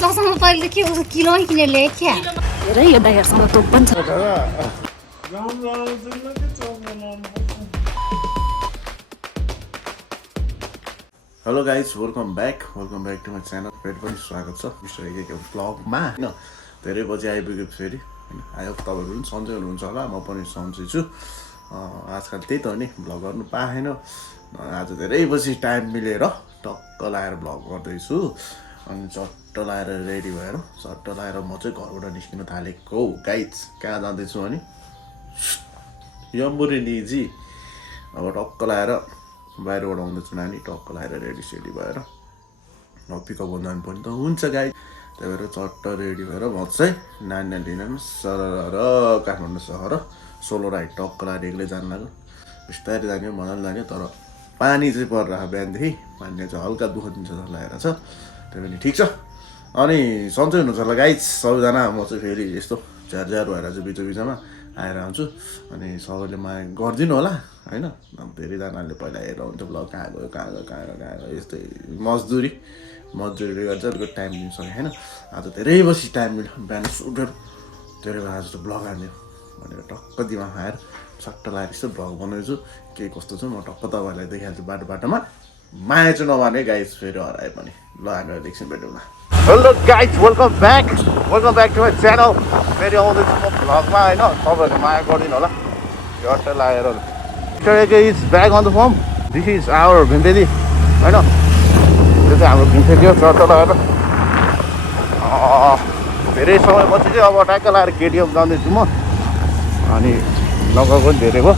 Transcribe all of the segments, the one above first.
चसामा पहिले के किलो किनेर ल्याए क्या धेरै यो दाइहरुसँग तोप पनि छ hello guys welcome back to my channel फेरि पनि स्वागत छ मिस्टर एकेको ब्लगमा होइन धेरै बजी आइपुग्यो फेरि होइन आयो तपाईँहरू पनि सन्चै हुनुहुन्छ होला म पनि सन्चै छु आजकल त्यही त हो नि भ्लग गर्नु पाएन आज धेरै बजी टाइम मिलेर टक्क लाएर भ्लग गर्दैछु अनि चट्ट लाएर रेडी भएर चट्ट लाएर म चाहिँ घरबाट निस्किन थालेको गाइज कहाँ जाँदैछु भने यम्बुरे निजी अब टक्क लाएर बाहिरबाट आउँदैछु नानी टक्क लाएर रेडी सेडी भएर पिकअप गर्नु जानु पनि त हुन्छ गाई त्यही भएर चट्ट रेडी भएर म चाहिँ नानीलाई लिन सर काठमाडौँ सहर सोलो राइड टक्क लाएर एक्लै जानु लाग्यो बिस्तारै जाने मजाले जाने तर पानी चाहिँ परिरहेको बिहानदेखि पानीले चाहिँ हल्का दुःख दिन्छ जस्तो लागेर छ त्यही पनि ठिक छ अनि सन्चै हुनुहुन्छ होला गाइज सबैजना म चाहिँ फेरि यस्तो झ्यार भएर चाहिँ बिचमा आएर आउँछु अनि सबैले माया गरिदिनु होला होइन धेरैजनाले पहिला हेरेर हुन्छ ब्लग कहाँ गयो यस्तै मजदुरीले गर्दा अलिकति टाइम दिनु सक्यो होइन आज धेरै बसी टाइम मिल्यो बिहान उठेर धेरै भएर आज ब्लग हाल्यो भनेर टक्क दिमाग आएर सट्ट लागेर यस्तो ब्लग बनाउँछु के कस्तो छ म टक्क तपाईँहरूलाई देखाइहाल्छु बाटोमा माया चाहिँ नमाने गाइज फेरि हराए पनि ल हामीलाई एकछिन भेटौँ न hello guys welcome back to my channel फेरि आउँदैछु म भ्लगमा होइन तपाईँहरूले माया गरिदिनु होला झट्ट लागेर is back on the farm this is our Bhimphedi होइन त्यो चाहिँ हाम्रो भिमपेदी हो चट्ट लगाएर धेरै समयपछि चाहिँ अब ट्याक्क लगाएर केटिएम जाँदैछु म अनि लगाएको पनि धेरै भयो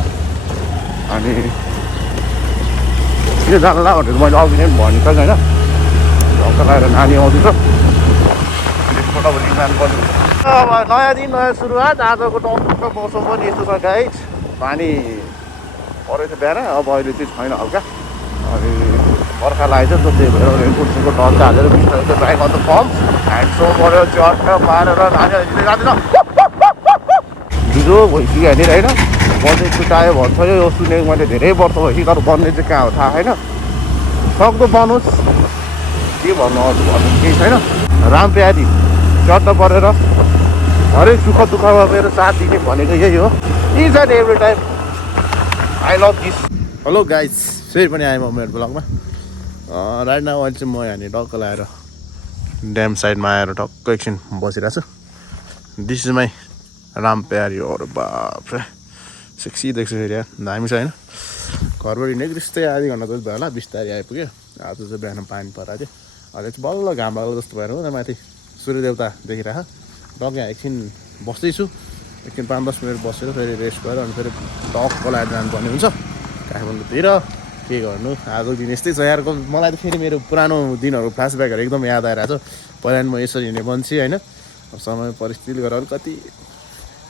अनि के जानला भनेर मैले अघि नै भनिसकेँ होइन टक्क लगाएर नानी आउँदैछ त्यसबाट अब जानुपर्ने अब नयाँ दिन नयाँ सुरुवात आजको टक्क मौसम पनि यस्तो छ गाइज पानी परेको थियो बिहान अब अहिले चाहिँ छैन हल्का अनि बर्खा लागेको छ त्यही भएर रेनकोटको टच हालेर बिस्तारै बाइक अन्त फर्म ह्यान्डसो पऱ्यो चट्ट पारेर नानीहरूले जाँदैन ढिलो भइसक्यो यहाँनिर होइन बन्ने छुट्यायो भन्छ यो सुनेको मैले धेरै वर्ष भइसक्यो तर बन्ने चाहिँ कहाँ हो थाहा छैन सक्दो बनोस् के भन्नु केही छैन रामप्यारी चट्ट परेर हरेक सुख दुःखमा मेरो साथ दिने भनेको यही हो is and every time I love this hello guys फेरि पनि आएँ म मेरो ब्लगमा राइट नाउ अहिले चाहिँ म यहाँनिर टक्क लगाएर ड्याम साइडमा आएर टक्क एकछिन बसिरहेको छु दिस इज माई रामप्यारी हो बाफ्रे सेक्सी देख्छु फेरि यहाँ दामी छ होइन घरबाट हिँडेको त्यस्तै आधी घन्टा जस्तो भयो होला बिस्तारै आइपुग्यो आज चाहिँ बिहान पानी परेको थियो अहिले चाहिँ बल्ल घाम लाग्यो जस्तो भएर हो माथि सूर्यदेवता देखिरहेको टक्क यहाँ एकछिन बस्दैछु एकछिन 5-10 मिनट बसेर फेरि रेस्ट गरेर अनि फेरि टक्क लगाएर जानुपर्ने हुन्छ काठमाडौँतिर के गर्नु आजको दिन यस्तै छ यारको मलाई त फेरि मेरो पुरानो दिनहरू फ्ल्यासब्याकहरू एकदम याद आइरहेको छ पहिला म यसरी हिँड्ने बन्छे होइन समय परिस्थितिले गर्दा कति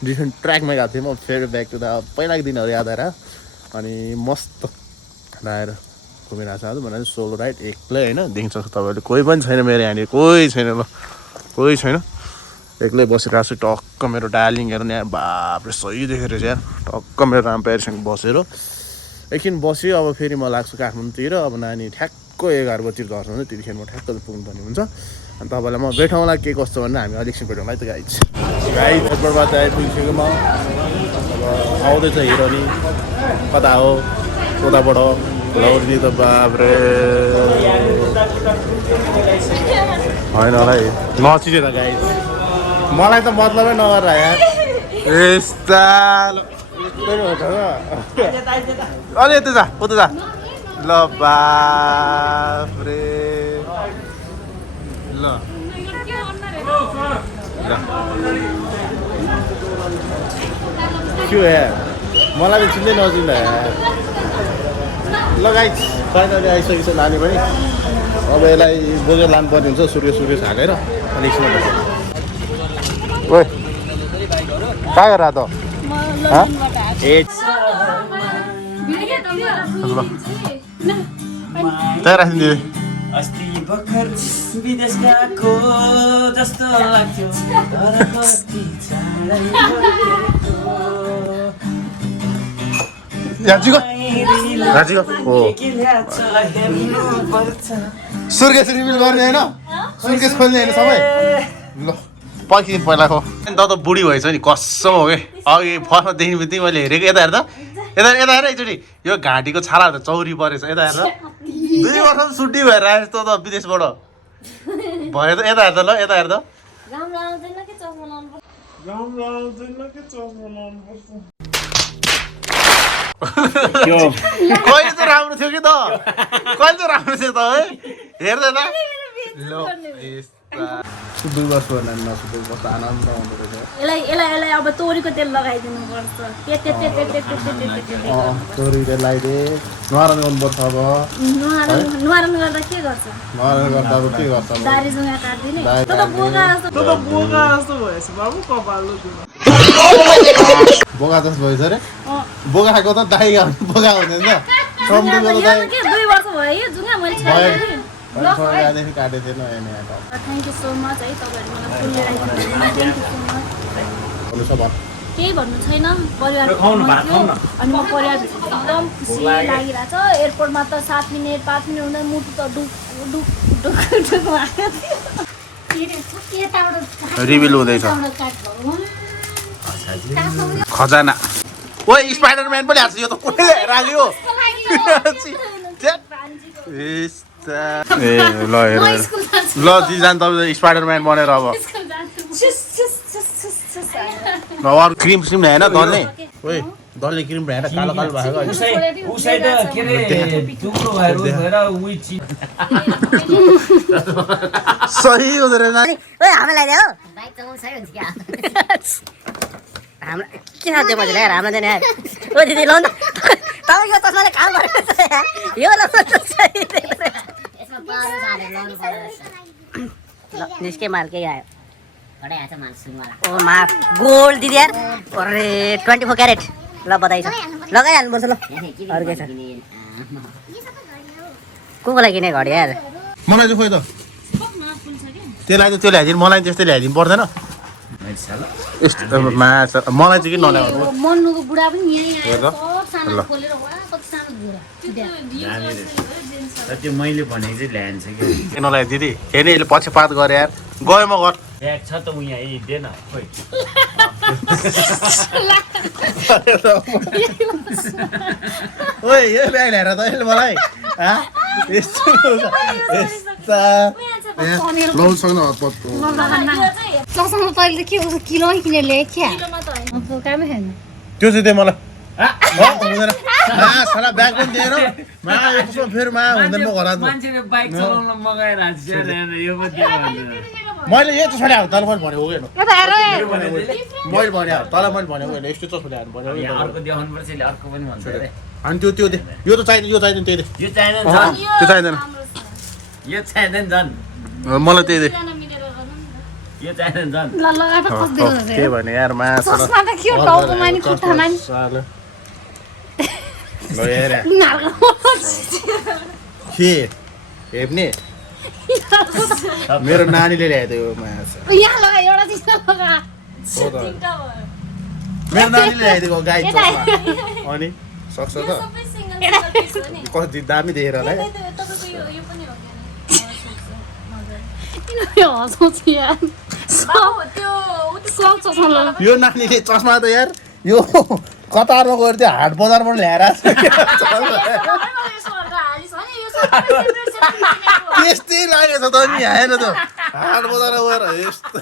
डिफ्रेन्ट ट्र्याकमा गएको थिएँ म फेरि ब्याक टु द पहिलाको दिनहरू याद आएर अनि मस्त लगाएर घुमिरहेको छ आज भनेर सोलो राइड एक्लै होइन देख्छ तपाईँहरूले कोही पनि छैन मेरो यहाँनिर कोही छैन ल कोही छैन एक्लै बसिरहेको छु टक्क मेरो डार्लिङहरू यहाँ बाफ्रे सही देखेर चाहिँ यार टक्क मेरो रामप्यारीसँग बसेर एकछिन बस्यो अब फेरि म लाग्छु काठमाडौँतिर अब नानी ठ्याक्क 11 बजीतिर घर हुन्छ त्यतिखेर म ठ्याक्क पुग्नुपर्ने हुन्छ अनि तपाईँलाई म भेटौँला के कस्तो भनेर हामी अलिकछिन भेटौँला है त गाइज एयरपोर्टमा चाहिँ आइपुगिसकेको म अब आउँदैछ हिरोनी कता हो कताबाट लौरी त बाफ्रे होइन होला है नचिने त गाइज मलाई त मतलबै नगरेर यार यस्ता अलि यता जा उता जा ल बाफ्रे ल के यार मलाई त चिन्दै नचिन्दा यार ल गाइज फाइनली आइसकेको छ नानी पनि अब यसलाई बोकेर लानुपर्ने हुन्छ सूर्य झालेर अनि एकछिन ओए कहाँ गएर त त्यहाँ राखिदिनु अस्ति भर्खर विदेश गएको जस्तो लाग्थ्यो तर कति चाँडै सूर्य रिभिल गर्ने होइन सुर्केस खोल्ने होइन सबै ल पर्खिदिनु पहिलाको त बुढी भएछ नि कसम हो कि अघि फर्स्टमा देखिने बित्तिकै मैले हेरेको यता हेर्दा यता हेर एकचोटि यो घाँटीको छालाहरू त चौरी परेछ यता हेर्दा 2 वर्ष छुट्टी भएर आएछ त विदेशबाट भयो त यता हेर्दा ल यता हेर्दा राम्रो आउँदैन के चस्मा लाउनु कहिले त राम्रो थियो कि त कहिले त राम्रो थियो त है हेर्दैन ल 2 वर्ष नसुतेको कस्तो आनन्द आउँदो रहेछ यसलाई अब तोरीको तेल लगाइदिनु पर्छ तोरी तेल लगाइदे नुहारण गर्नुपर्छ अब नुहारण गर्दा के गर्छ नुहारण गर्दा अब के गर्छ दारी जुङ्गा काट्दिने त बोका जस्तो भएछ बाबु कपालु बोका जस्तो भएछ रे बोकाको त दाइ बोका हुँदैन सम्झुको त दाइ 2 वर्ष भयो यो जुङ्गा मैले छाडेँ समयदेखि काटेको थिएन थ्याङ्क यू सो मच है तपाईँहरू मलाई फुल लिएर आइदिनु थ्याङ्क यू सो मच केही भन्नु छैन परिवार अनि म परिवार एकदम खुसी लागिरहेको छ एयरपोर्टमा त 7 मिनट 5 मिनट हुँदै मुटु त डुक रिभिल हुँदैछ खजाना ओइ स्पाइडरम्यान पनि हाल्छ यो त कसले राख्यो ए ल हेर ल जिजान तपाईँ स्पाइडरम्यान बनेर अब ल अरू क्रिम सिम ल्याएन दलले ओइ दलले क्रिम ल्याएर कालो कालो भएको उसै त के रे टुक्रो भएर भएर उही सही हुँदो रहेछ ओए हामीलाई दे हो बाइक चलाउनु सही हुन्छ क्या हाम्रो के खान्छ मजाले यार हाम्रो देन यार ओ दिदी ल न तपाईको चस्माले काम गरेछ यार यो ल सही यसमा पावर साले लाउनु पर्छ ल निस्के माल के आयो बडे आछ माल सुनवाला ओ मा गोल्ड दिदी यार अरे 24 क्यारेट ल बधाई छ लगाइहाल्नु पर्छ ल अरु के छ को लागि किने घडी यार मलाई चाहिँ खोइ त त्यो ल्याइदिनु मलाई त्यस्तै ल्याइदिनु पर्दैन यस्तो माछा मलाई चाहिँ के नल्याउनु मन्नुको बुढा पनि यही आयो सानो खोलेर वा कति सानो बुढा त्यो मैले भनेको चाहिँ ल्यान्छ कि नल्याइ दिदी हेर्ने यसले पक्षपात गरे यार गयो म घर ब्याग छ त उहाँ यही दिएन खोइ ओइ यो ब्याग ल्याएर त यसले मलाई चस्मा तैँले के गर्छ किलो किनेर ल्याए क्या कामै छैन त्यो चाहिँ दे मलाई हुँदैन साला ब्याग पनि दिएर मा यसो फेरि मा हुँदैन म घर मान्छेले बाइक चलाउन मगाइरहेको छ यो पो दियो मैले यो चस्मा ल्याएको तँलाई मैले भनेको होइन मैले भने तँलाई मैले भनेको होइन यस्तो चस्मा ल्याएर भनेको अर्को देखाउनु पर्छ यसले अर्को पनि भन्छ अरे अनि त्यो दे यो त चाहिँदैन यो चाहिँदैन त्यही दे यो चाहिँदैन त्यो चाहिँदैन यो चाहिँदैन झन् मलाई त्यही दे यो चाहिँदैन झन् ल लगाएर कस्तो देख्छ के भने यार मा चस्मा त के हो टाउकोमा नि खुट्टामा नि ल हेर के हेर्ने मेरो नानीले ल्याएको यो माछा यहाँ लगा एउटा चिज लगा मेरो नानीले ल्याइदिएको गाई अनि सक्छ त कति दामी देखेर होला यो नानीले चस्मा त यार यो कतारमा गएर त्यो हाट बजारबाट ल्याएर त्यस्तै लागेछ त नि आएन त हाट बजारमा गएर यस्तो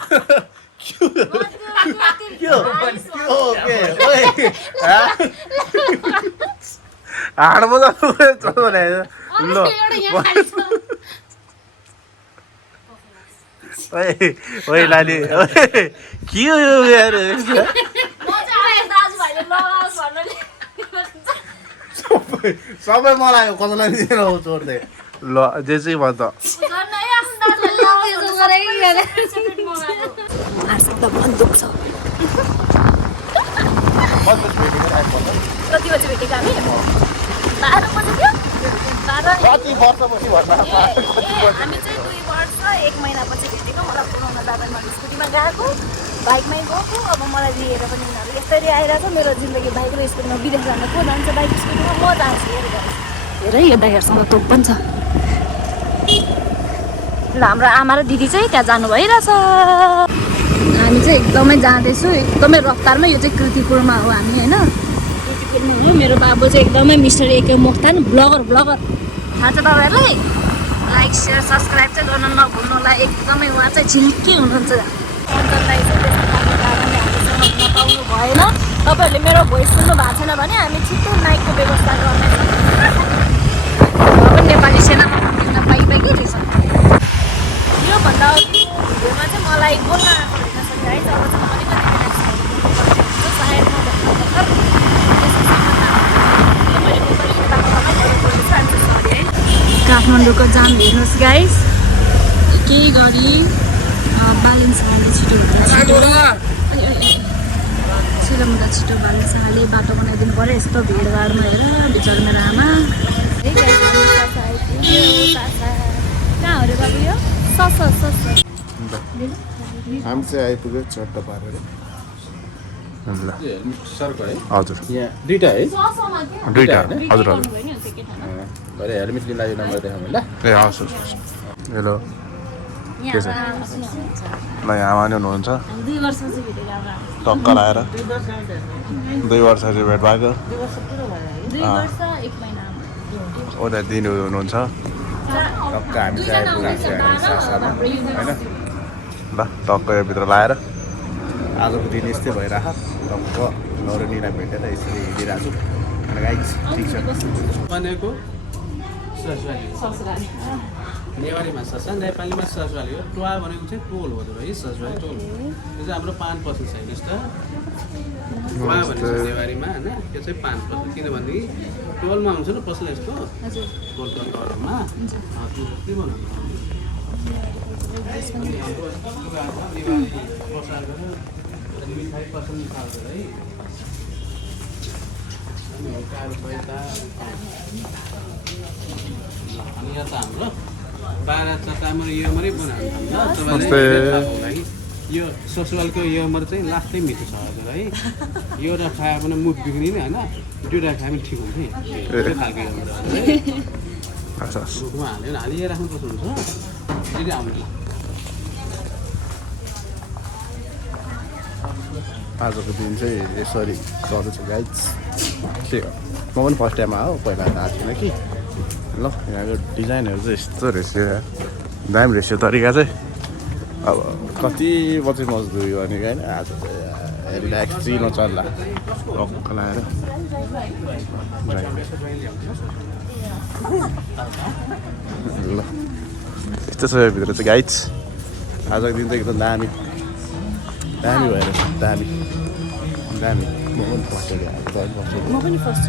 हाट बजारमा गएर चस्मा ल्याएर ल ओइ लाली के हो यो यार सबै मलाई कसैलाई दिएर छोड्दै ल जे चाहिँ भन्छ बन्दुक छ कति बजी भेटेको हामी 12 बजी थियो कति वर्षपछि भन्दा हामी चाहिँ 2 वर्ष 1 महिनापछि भेटेको मलाई पुऱ्याउन जाँदा मैले स्कुटीमा गएको बाइकमै गएको अब मलाई लिएर पनि उनीहरू यसरी आइरहेको छ मेरो जिन्दगी बाइक र स्कुटीमा विदेश जान को जान्छ बाइक स्कुटीमा म जान्छु हेर यो दाइहरूसँग तोप पनि छ ल हाम्रो आमा र दिदी चाहिँ त्यहाँ जानु भइरहेछ। हामी चाहिँ एकदमै जाँदैछु, एकदमै रफ्तारमा। यो चाहिँ कृतिपुरमा हो हामी होइन, कृतिपुरमा हो। मेरो बाबु चाहिँ एकदमै मिस्टर एके मोक्तान ब्लगर थाहा छ तपाईँहरूलाई। लाइक सेयर सब्सक्राइब चाहिँ गर्न नभुल्नु होला एकदमै। उहाँ चाहिँ झिल्की हुनुहुन्छ। अञ्चललाई चाहिँ त्यस्तो खालको कारणले हामीसँग हुन पाउनु भएन। तपाईँहरूले मेरो भोइस सुन्नु भएको छैन भने हामी छिट्टो माइकको व्यवस्था गर्नेछौँ। नेपाली सेनामा भनिदिन पाइबाइ के रहेछ। योभन्दा भिडियोमा चाहिँ मलाई बोल्न आएको रहेछ है। जब चाहिँ अलिकति सायद म भर्खर काठमाडौँको जाम हेर्नुहोस् गाइस। केही गरी बालिन्छ हाल्ने छिटो छिटोभन्दा छिटो बालिन्छ हाले बाटो बनाइदिनु पऱ्यो। यस्तो भिडभाडमा हेर बिचरा मेरो आमा। कहाँ हो रे बाबु यो? हामी चाहिँ आइपुग्यो चट्ट पारेर। हजुर दुईटा है दुईटा हजुर हजुर भरे हेलमेट लिन यो नम्बर देखाउनु ल। ए हस् हेलो के छ? ल आमा नि हुनुहुन्छ 2 वर्ष चाहिँ भेटेको अब टक्क लाएर 2 वर्ष चाहिँ भेट भएको। 2 वर्ष 1 महिना उता दिन हुनुहुन्छ टक्क हामी चाहिँ सासामा होइन। ल टक्क यो भित्र लाएर आजको दिन यस्तै भइरहेको टक्क नौरो निरा भेटेर यसरी हिँडिरहेको छु। गाइस ठिक छ भनेको ससुराली नेवारीमा ससा नेपालीमा ससुराली हो। टुवा भनेको चाहिँ टोल हो है, ससुराली टोल हो। यो चाहिँ हाम्रो 5% छ हेर्नुहोस् त। टुवा भनेको नेवारीमा होइन, त्यो चाहिँ 5% किनभनेदेखि टोलमा हुन्छ नि पसल यस्तो टोलको तरमा त्यो के बनाउनु मिठाई पसल निकाल्छ है। अनि यहाँ त हाम्रो 12 चक्कामा योमरै बनाएको है। यो ससुरालको योमर चाहिँ लास्टै मिठो छ हजुर है। यो र खायो भने मुख बिग्रिने होइन, दुईवटा खायो भने ठिक हुन्छ नि त्यो खालको योमर है। मुखमा हाल्यो भने हालिराख्नुपर्छ हुन्छ फेरि आउनु। आजको दिन चाहिँ यसरी चल्दैछ गाइस। के हो म पनि फर्स्ट टाइम आयो, पहिला त आएको थिइनँ कि। ल यहाँको डिजाइनहरू चाहिँ यस्तो रहेछ, दामी रहेछ तरिका चाहिँ। अब कति बजी मजदुरी भनेको होइन, आज चाहिँ रिल्याक्स चिनो चल्ला टक्क लाएर ल यस्तो छ यो भित्र चाहिँ गाइस। आजको दिन चाहिँ एकदम दामी दामी भएर दामी दामी। म पनि फर्स्ट म पनि फर्स्ट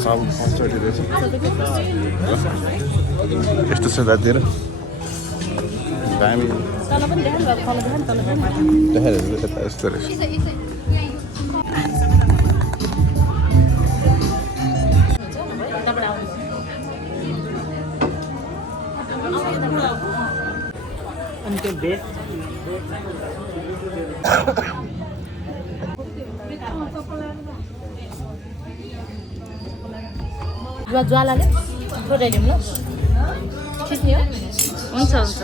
सब फर्स्ट रहेछ यस्तो छ दाजुतिर दामी तल पनि देखाउनु भएको तल देखाउनु तल देखाइरहेको यता यस्तो रहेछ। अनि त्यो बेस ज्वालाले छोडाइदिउँ ल खिच्ने हो। हुन्छ हुन्छ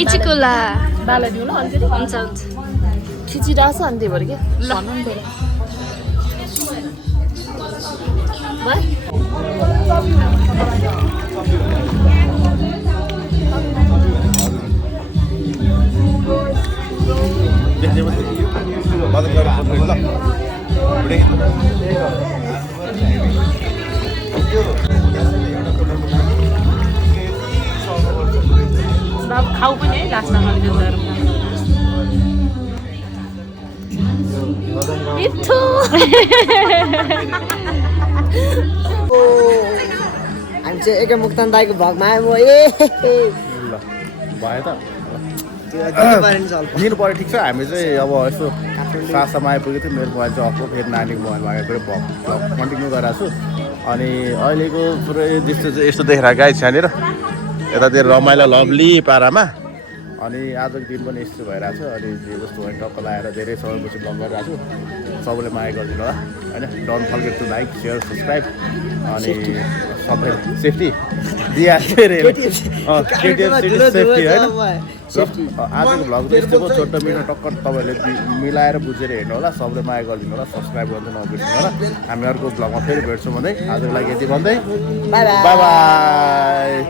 इचिकोला बाला दिउँ ल अलिकति। हुन्छ हुन्छ खिचिरहेको छ अनि त्यही भएर क्या ल भन्नु नि फेरि बाबु खाऊ पनि है लास्टमा अलिकति मिठो हामी चाहिँ एके मुक्तान दाईको भगमा आयो। ए ल भयो त दिनु पऱ्यो ठिक छ। हामी चाहिँ अब यसो सासामा आइपुगेको थियो। मेरो मोबाइल चाहिँ अफको फेरि नानीको मोबाइल मागेको भ्लग कन्टिन्यू गरेको छु। अनि अहिलेको पुरै दृश्य चाहिँ यस्तो देखेर गाइस यहाँनिर यतातिर रमाइलो लभली पारामा अनि आजको दिन पनि यस्तो भइरहेको छ अनि जे जस्तो भयो टक्क लगाएर धेरै समयपछि ब्लग गरिरहेको छु सबैले माया गरिदिनु होला होइन don't forget to like share subscribe अनि सबै सेफ्टी दिइहाल्छ अरे सेफ्टी होइन आजको भ्लग चाहिँ यस्तो भयो छोटो मिठो टक्क तपाईँहरूले मिलाएर बुझेर हेर्नु होला सबले माया गरिदिनु होला सब्सक्राइब गर्नु नबिर्सिनु होला हामी अर्को भ्लगमा फेरि भेट्छौँ भन्दै आजको लागि यति भन्दै बाई बाई